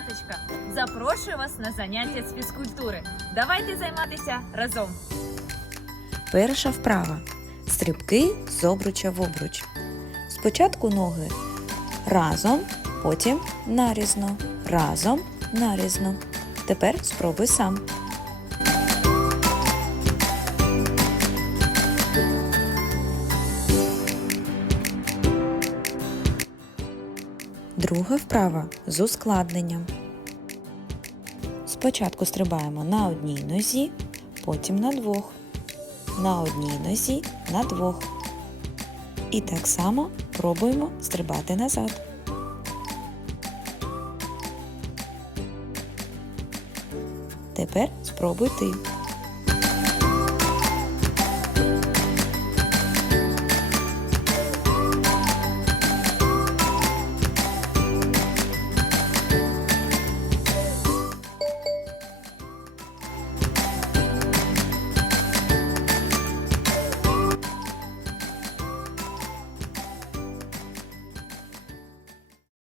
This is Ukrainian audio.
маляточка! Запрошую вас на заняття з фізкультури. Давайте займатися разом. Перша вправа. Стрибки з обруча в обруч. Спочатку ноги разом, потім нарізно, разом, нарізно. Тепер спробуй сам. Друга вправа з ускладненням. Спочатку стрибаємо на одній нозі, потім на двох на одній нозі на двох. І так само пробуємо стрибати назад. Тепер спробуй ти.